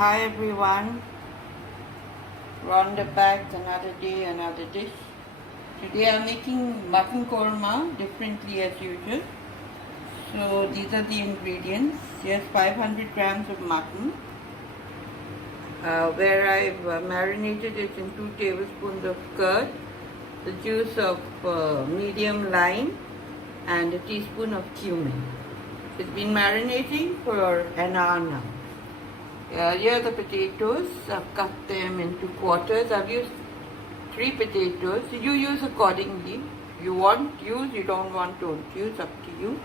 Hi everyone, round back, another day, another dish. Today I'm making mutton korma differently as usual. So these are the ingredients. Here's 500 grams of mutton, where I've marinated it in 2 tablespoons of curd, the juice of medium lime, and a teaspoon of cumin. It's been marinating for an hour now. Here are the potatoes. I've cut them into quarters. I've used 3 potatoes. You use accordingly. You want, use. You don't want, don't use. Up to you.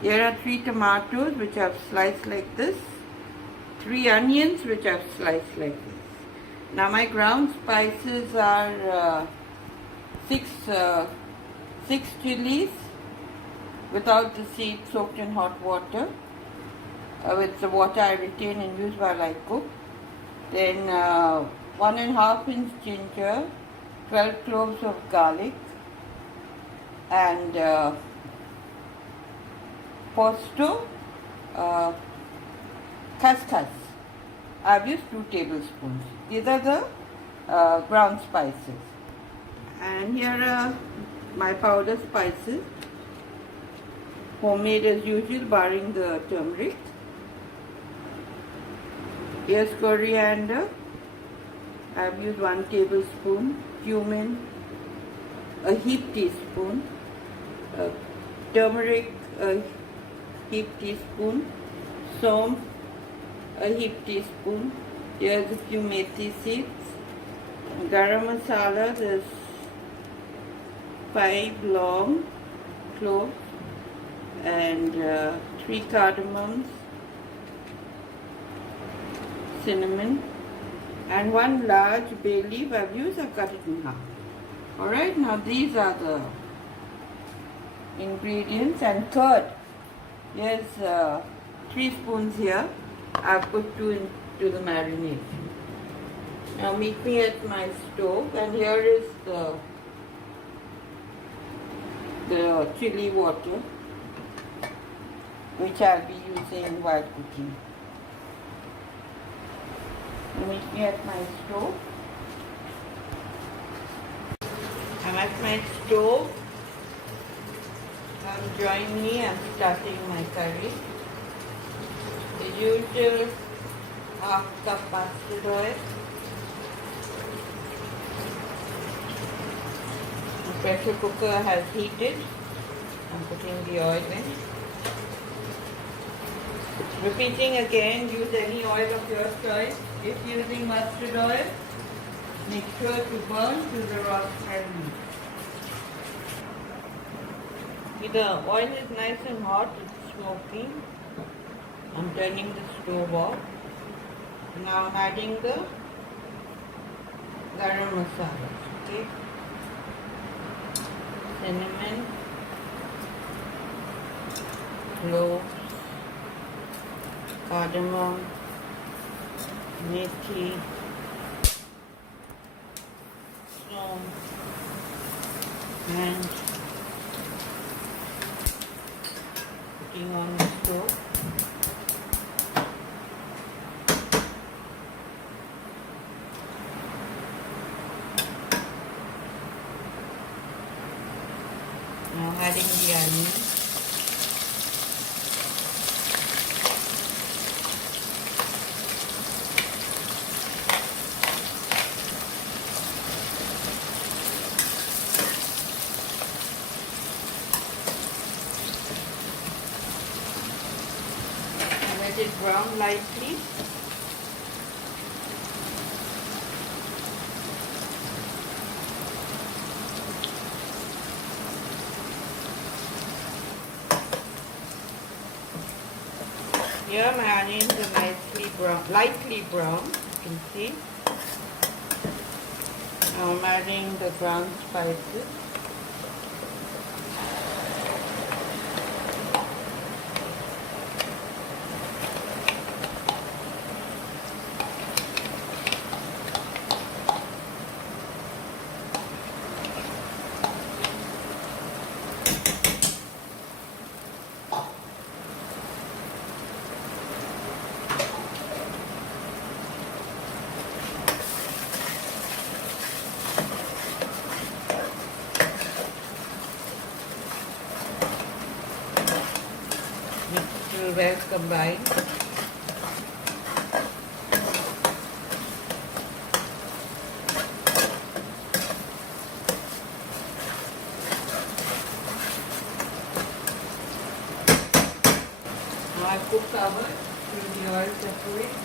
Here are 3 tomatoes which I've sliced like this. 3 onions which I've sliced like this. Now my ground spices are 6 chilies without the seeds, soaked in hot water. With the water I retain and use while I cook. Then 1½ inch ginger, 12 cloves of garlic, and posto, KHUS KHUS. I've used 2 tablespoons. These are the ground spices. And here are my powder spices, homemade as usual, barring the turmeric. Here's coriander. I've used 1 tablespoon. Cumin, a heaped teaspoon. Turmeric, a heaped teaspoon. Soap, a heaped teaspoon. Here's a few methi seeds. Garam masala, there's 5 long cloves and 3 cardamoms, cinnamon, and 1 large bay leaf. I've used, I've cut it in half. Alright, now these are the ingredients. And curd, here's 3 spoons here. I've put 2 into the marinate. Now meet me at my stove, and here is the chili water which I'll be using while cooking. Meet me at my stove. I'm at my stove. Come join me. I'm starting my curry. The usual ½ cup mustard oil. The pressure cooker has heated. I'm putting the oil in. Repeating again, use any oil of your choice. If using mustard oil, make sure to burn to the raw smell. The oil is nice and hot, it's smoking. I'm turning the stove off. Now I'm adding the garam masala. Okay? Cinnamon, cloves, cardamom, methi, soap, and putting on the stove. Now adding the onion. Let it brown lightly. Here my onions are nicely brown, lightly brown, you can see. Now I'm adding the ground spices. little well combined. Now I cook cover till the oil separates.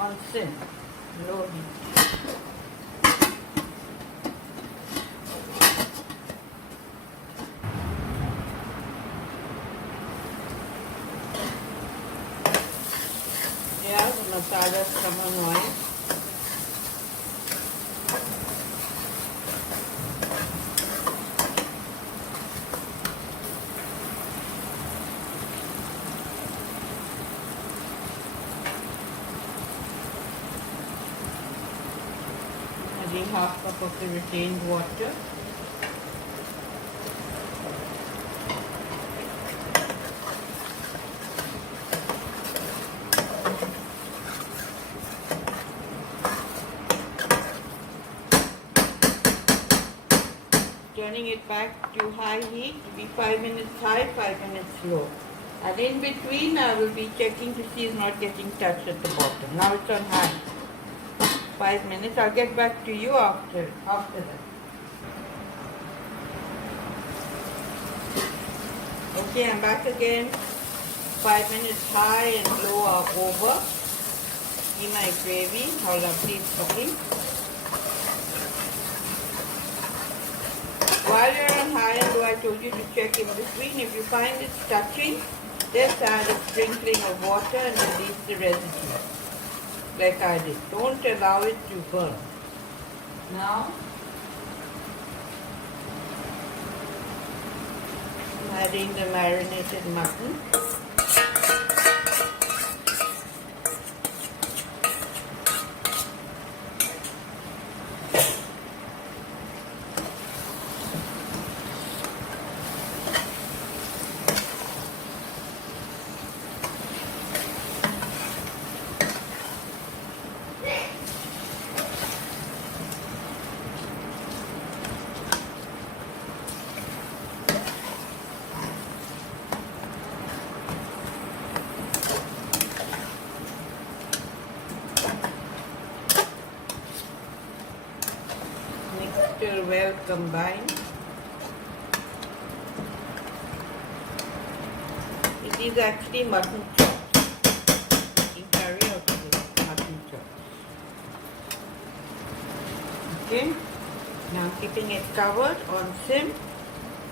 On sim, low heat. Yeah, the masala's come on oil. Adding half cup of the retained water. Turning it back to high heat, be 5 minutes high, 5 minutes low. And in between I will be checking to see it's not getting touched at the bottom. Now it's on high. 5 minutes. I'll get back to you after that. Okay, I'm back again. 5 minutes high and low are over. See my gravy, how lovely it's looking. While you're on high and low, I told you to check in between. If you find it's touching, just add a sprinkling of water and release the residue, like I did. Don't allow it to burn. Now, I'm adding the marinated mutton. Mixture well combined. It is actually mutton chops. In curry also this mutton chops. Okay. Now keeping it covered on sim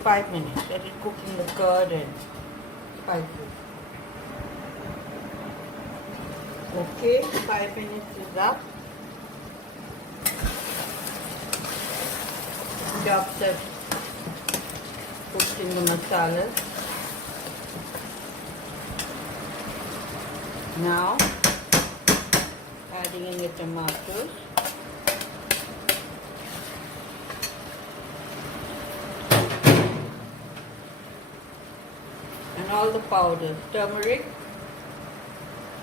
5 minutes. Let it cook in the curd and spices. Okay, 5 minutes is up. Chops are cooked in the masalas. Now, adding in the tomatoes. And all the powders, turmeric,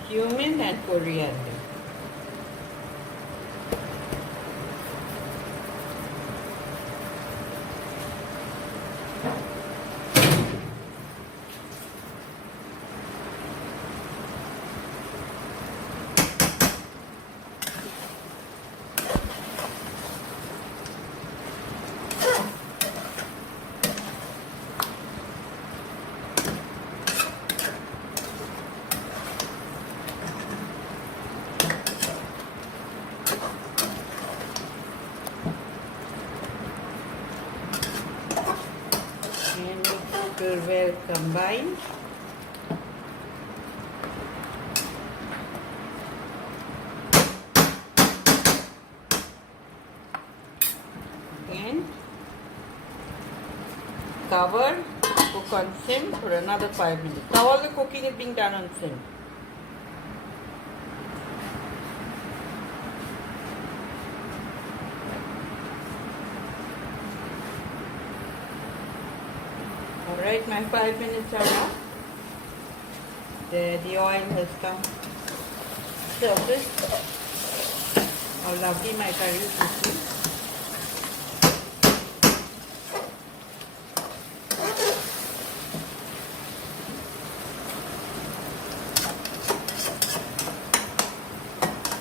cumin and coriander. Well combined. Again, cover, cook on sim for another 5 minutes. Now all the cooking is being done on sim. Alright, my 5 minutes are up. The oil has come surface how lovely my curry is looking.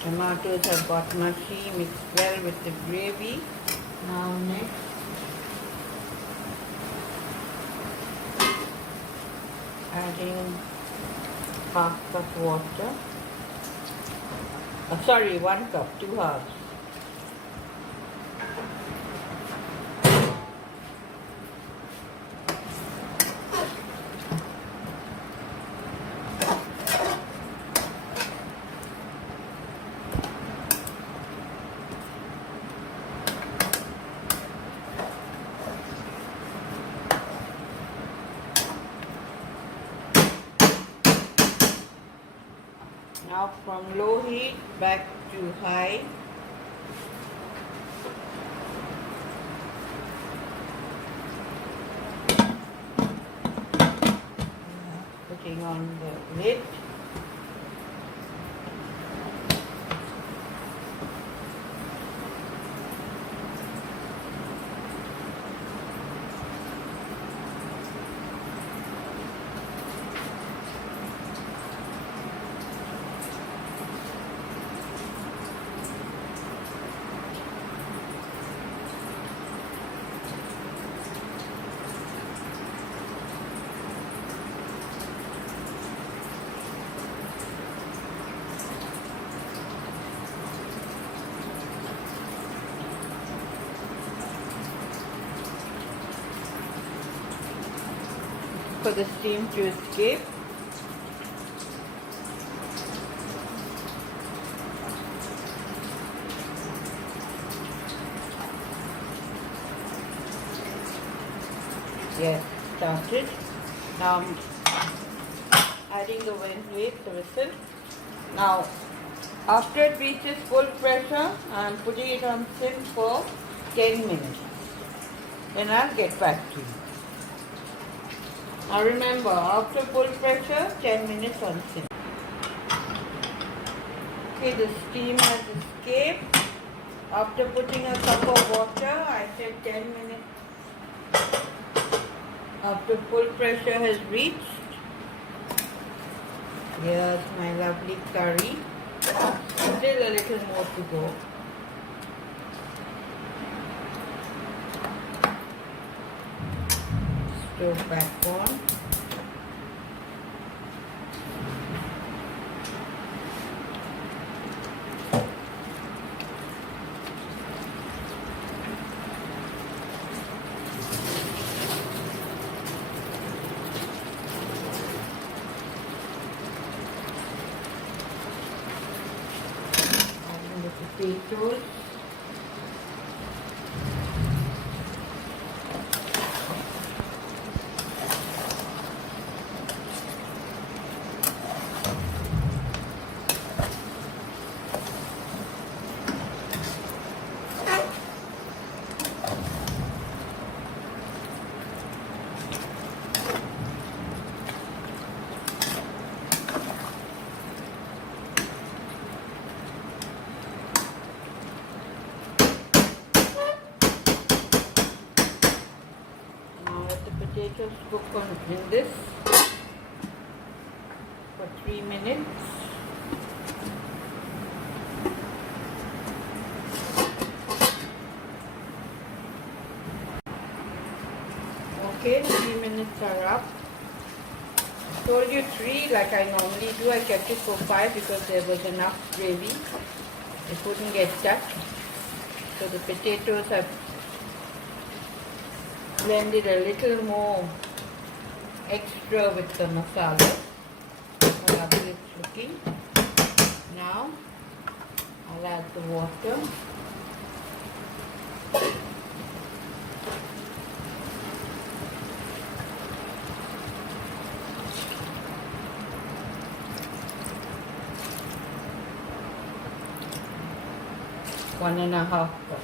Tomatoes have got mushy, mixed well with the gravy. Now next, adding half cup water. Sorry, 1 cup, 2 halves. Now from low heat back to high. Putting on the lid. For the steam to escape. Yes, started. Now I'm adding the whistle. Now after it reaches full pressure, I'm putting it on sim for 10 minutes. Then I'll get back to you. Now remember, after full pressure, 10 minutes on sim. Okay, the steam has escaped. After putting a cup of water, I said 10 minutes. After full pressure has reached, here's my lovely curry. Still a little more to go. Stove back on. Adding the potatoes. Potatoes cook in this for 3 minutes. Okay, 3 minutes are up. I told you 3 like I normally do. I kept it for 5 because there was enough gravy. It wouldn't get touched. So the potatoes have blended a little more extra with the masala. How lovely it's looking. Now I'll add the water. One and a half cups.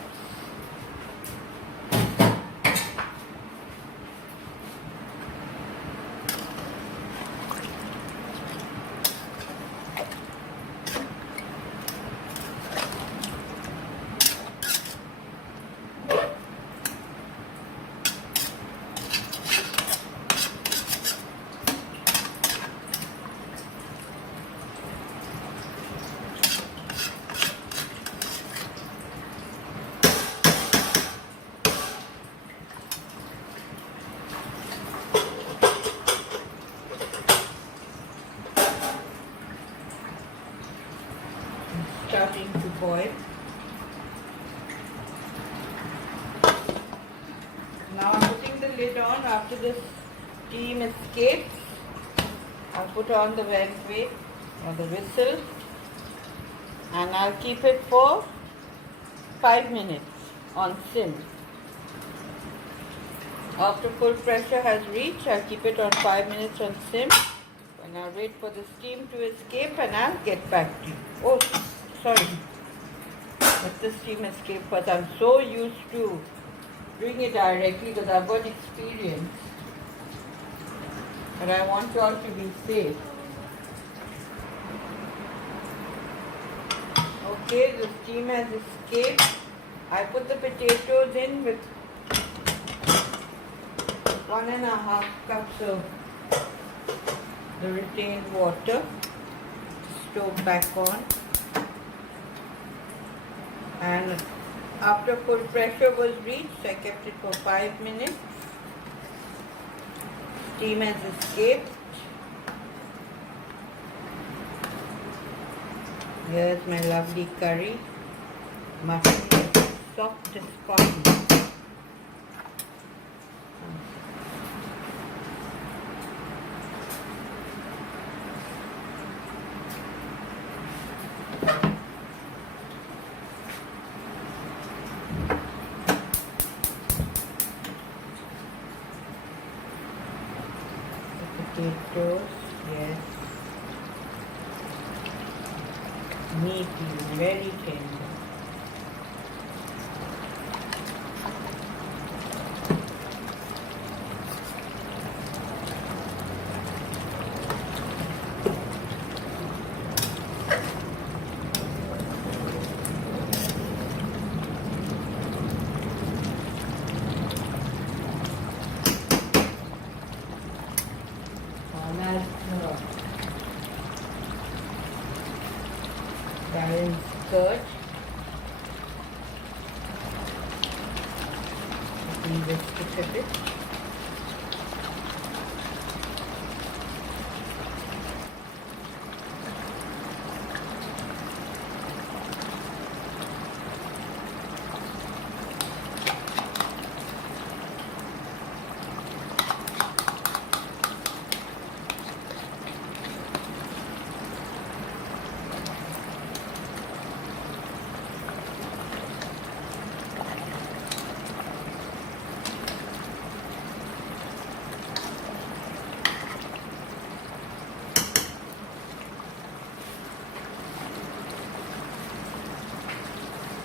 lid on. After the steam escapes, I'll put on the vent weight or the whistle, and I'll keep it for 5 minutes on sim. After full pressure has reached, I'll keep it on 5 minutes on sim, and I'll wait for the steam to escape, and I'll get back to you. Oh, sorry. Let the steam escape first. I'm so used to doing it directly because I've got experience. But I want you all to be safe. Okay, the steam has escaped. I put the potatoes in with 1.5 cups of the retained water. Stove back on. And after full pressure was reached, I kept it for 5 minutes. Steam has escaped. Here's my lovely curry. Mutton is soft as cotton. Potatoes, yes, meaty, very tender. Balance skirt. Leave it to fit it.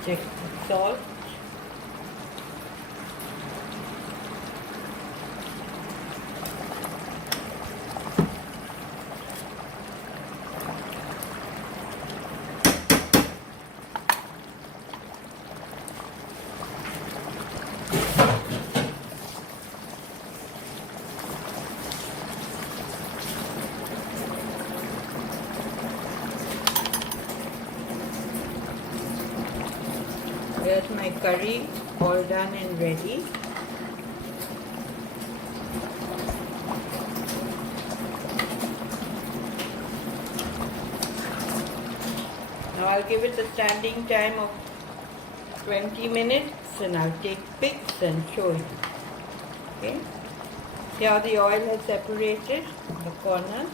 Check the salt. Here's my curry, all done and ready. Now I'll give it a standing time of 20 minutes and I'll take pics and show you. Okay? See how the oil has separated the corners?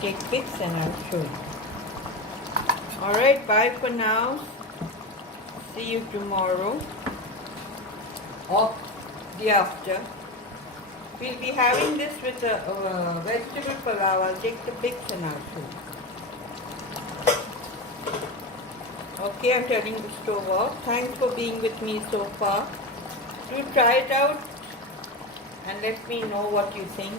Take pics and I'll show you. Alright, bye for now. See you tomorrow or the after. We'll be having this with a vegetable pulao. I'll take the pics and I'll show you. Okay, I'm turning the stove off. Thanks for being with me so far. Do try it out and let me know what you think.